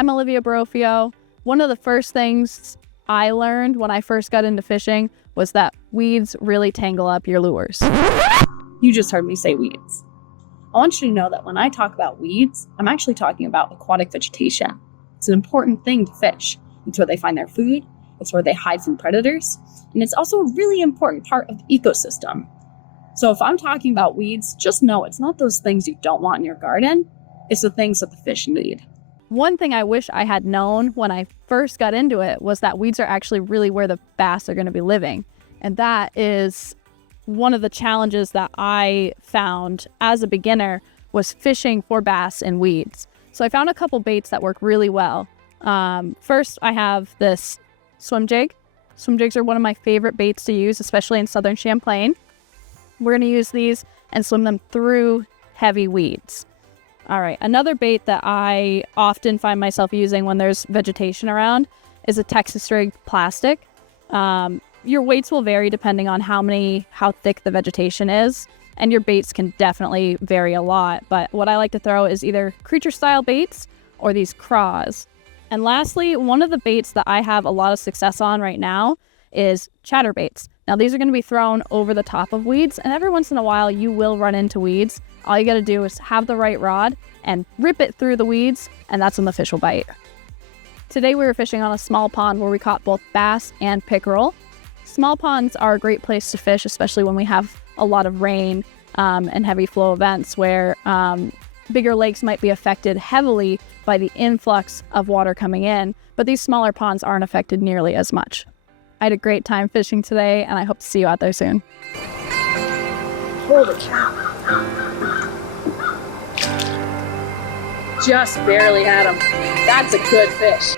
I'm Olivia Baroffio. One of the first things I learned when I first got into fishing was that weeds really tangle up your lures. You just heard me say weeds. I want you to know that when I talk about weeds, I'm actually talking about aquatic vegetation. It's an important thing to fish. It's where they find their food, it's where they hide from predators, and it's also a really important part of the ecosystem. So if I'm talking about weeds, just know it's not those things you don't want in your garden, it's the things that the fish need. One thing I wish I had known when I first got into it was that weeds are actually really where the bass are going to be living. And that is one of the challenges that I found as a beginner was fishing for bass in weeds. So I found a couple baits that work really well. First, I have this swim jig. Swim jigs are one of my favorite baits to use, especially in southern Champlain. We're going to use these and swim them through heavy weeds. All right, another bait that I often find myself using when there's vegetation around is a Texas rig plastic. Your weights will vary depending on how thick the vegetation is, and your baits can definitely vary a lot. But what I like to throw is either creature-style baits or these craws. And lastly, one of the baits that I have a lot of success on right now is chatterbaits. Now, these are going to be thrown over the top of weeds, and every once in a while you will run into weeds. All you got to do is have the right rod and rip it through the weeds, and that's when the fish will bite. Today we were fishing on a small pond where we caught both bass and pickerel. Small ponds are a great place to fish, especially when we have a lot of rain and heavy flow events where bigger lakes might be affected heavily by the influx of water coming in, but these smaller ponds aren't affected nearly as much. I had a great time fishing today, and I hope to see you out there soon. Holy cow. Just barely had him. That's a good fish.